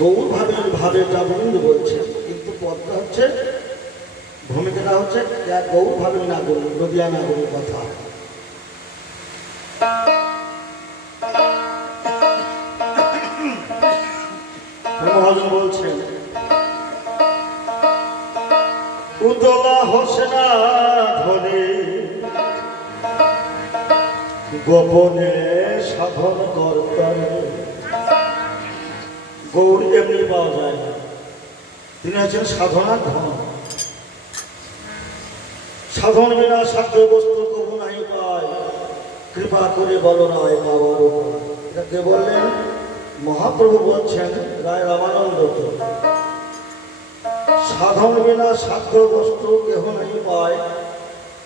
গৌর ভাবের যাবন্দ বলছেন, কিন্তু পদটা হচ্ছে, ভূমিকাটা হচ্ছে গৌর ভাবের নাগরী, নদিয়া নাগরীর কথা। মহাজন বলছেন, উতলা হোসেনা ধরে গোপনে সাধন করতেন। গৌর এমনি পাওয়া যায় না, তিনি হচ্ছেন সাধনার ধন। সাধন বিনা সাধ্য বস্তু কবু নাই পায়, কৃপা করে বলো নাই পাওয়ার উপায়। এটা কে বললেন? মহাপ্রভু বলছেন রায় রামানন্দকে, সাধন বিনা সাধ্য বস্তু কেহ নাই পায়,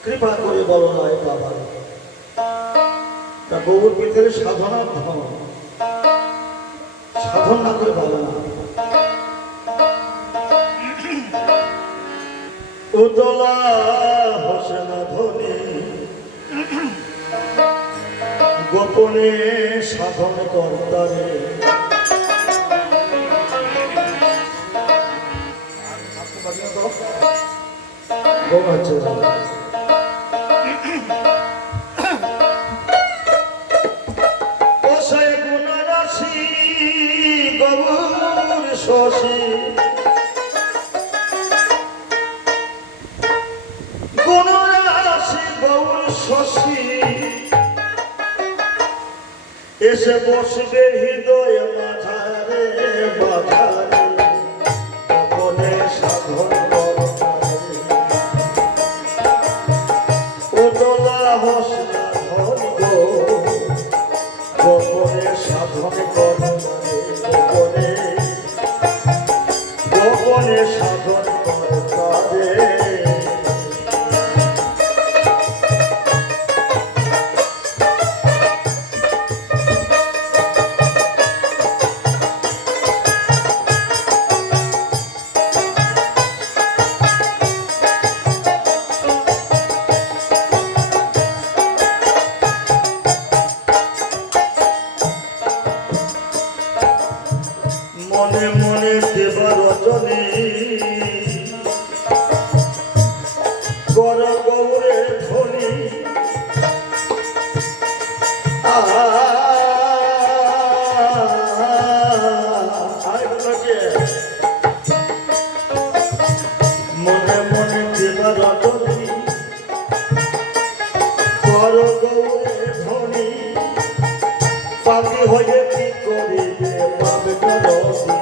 কৃপা করে বলো নাই পাওয়ার উপায়। তা গৌর পৃথিবীর সাধনার ধন, সাধন না করে পাবে না। উতলা হোসেনা ধনী গোপনে সাধন কর্তারে। গৌর শশী গুণরাশি গৌর শশী এসে বসবে হৃদয় মাঝারে মাঝারে, গোপনে সাধন করতারে। উতলা হোসেনা ধনী গো গোপনে সাধন করতারে, গোপনে গোপনে সাধন করতারে। মনে মনে দেবা রজনী কর গৌরে ধনী। মনে মনে দেবা রজনী কর গৌরে ধনী, পাপি হয়ে কি করিবে পাবে জলদি।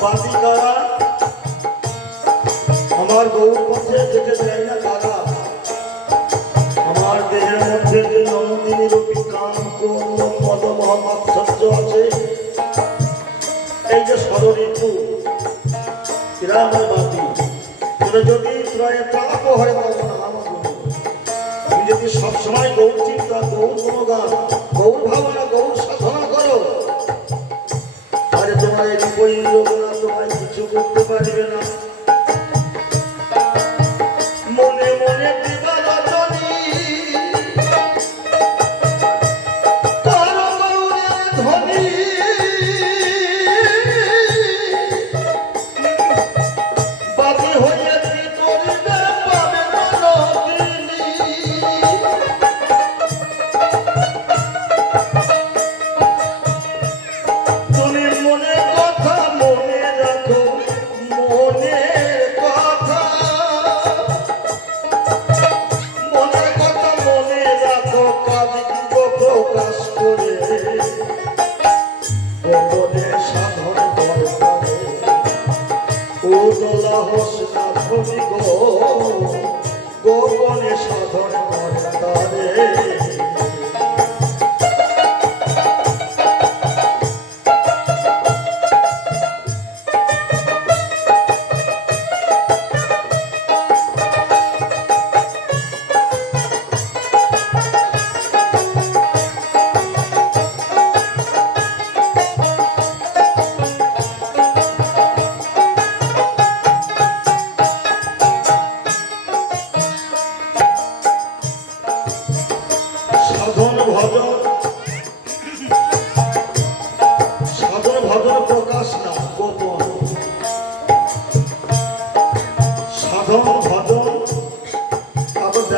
পাপি কারা? আমার গৌর পথে যেতে দেয় না কারা? আমার দেহের মধ্যে যে নন্দিনী রূপী কান্ত মদ মহামাৎসর্য আছে, এই যে ষড়ঋতু, এরা আমার বাতি। তোরা যদি তাপ হয় তুমি যদি সবসময় গৌর চিন্তা, গৌর গুণগান, গৌর ভাবনা, গৌর সাধনা করো, আরে তোমার এই রঘুনাথ তোমায় কিছু করতে পারবে না। মনে মনে দিবা রজনী কর গৌরে ধনী, বাকি হইয়া কি করিবে পাবে নন্দিনী। তুমি মনে কথা মনে রাখো, মনে কথা মনে কথা মনে রাখো, কাজ দিব প্রকাশ করে গোপনে সাধন করতারে। উতলা হোসেনা ধনী গো গোপনে সাধন করতারে।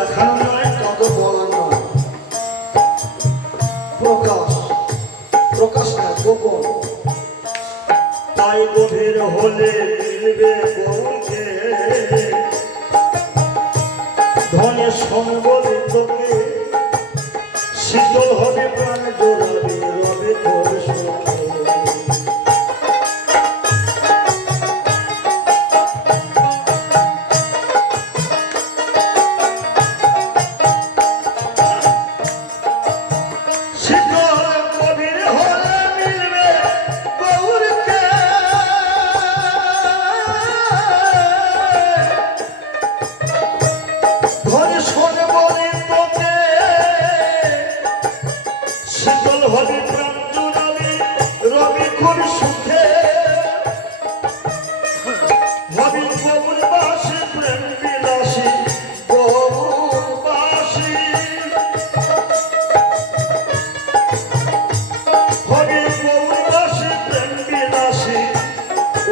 দেখানো নয়, কাউকে বলা নয়, প্রকাশ প্রকাশ না, গোপন। তাই গভীর হলে মিলবে গৌরকে, ধনে সম্বলে তোকে, শীতল হবে প্রাণ জোড়াবে, রবে তোর সুখে।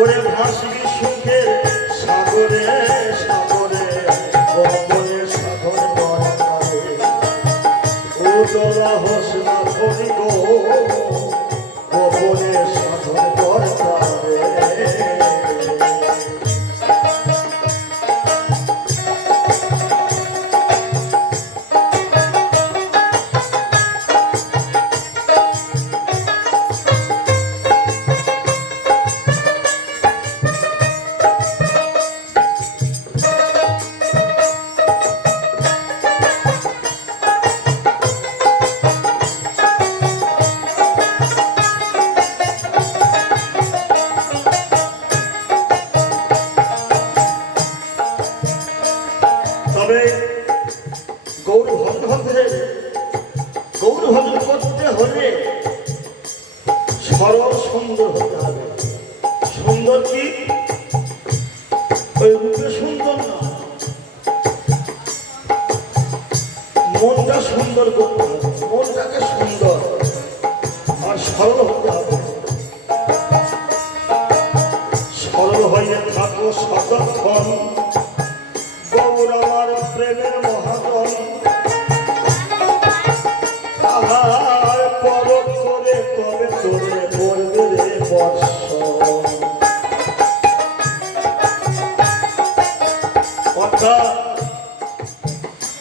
ওরে ভাসবি সুখের সাগরে সাগরে, গোপনে সাগর দরকারে, ও তোরা হোস না করি গো, গোপনে সাগর দরকারে। তবে গৌর ভজন করতে হলে সরল সুন্দর হতে হবে। সুন্দর কি ওই রূপে সুন্দর না, মনটা সুন্দর করতে হবে, মনটাকে সুন্দর আর সরল হতে হবে। সরল হয়ে থাকো সতক্ষণ, গৌর আমার প্রেমের মহাজন, তাহার পরখ করে তবে তোরে করবে রে বর্ষণ। অর্থাৎ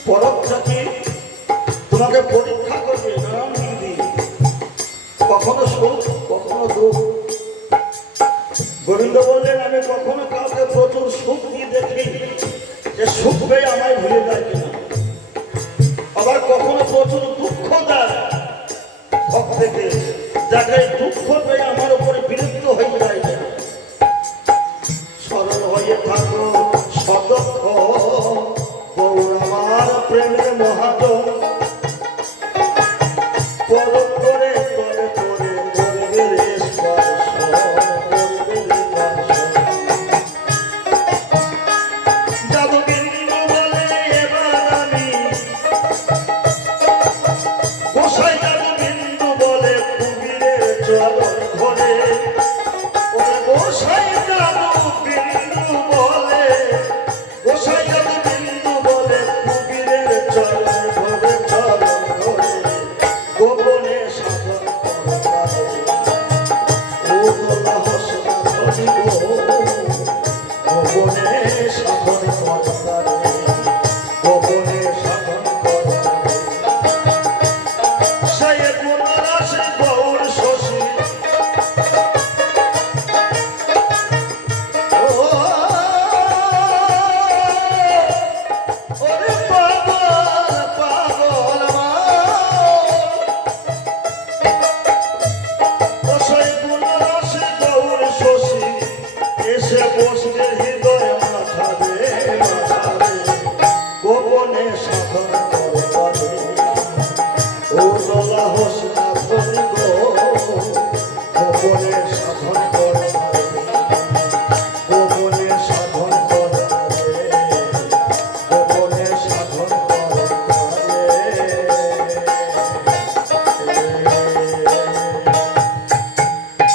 পরখটা কি, তোমাকে পরীক্ষা করবে নানান বিধি, কখনো সুখ কখনো দুঃখ। গোবিন্দ বললেন আমি কখনো কাউকে প্রচুর সুখ দিয়ে দেখি যে সুখ পেয়ে আমায় ভুলে যায় কিনা, আবার কখনো প্রচুর দুঃখ দেয় ভক্তকে, যাকে দুঃখ পেয়ে আমার উপরে বিরক্ত হয়ে যায় না। সরল হয়ে থাকো সদক্ষ, গৌর আমার প্রেমের মহাজন, পরখ করে তবে তোরে করবে রে স্পর্শন, করবে রে দর্শন। যাদবিন্দু বলে এবার আমি, গোসাই যাদবিন্দু বলে কুবিরের চরণ ধরে, ওরে গোসাই যাদবিন্দু বলে, গোসাই যাদবিন্দু বলে কুবিরের চরণ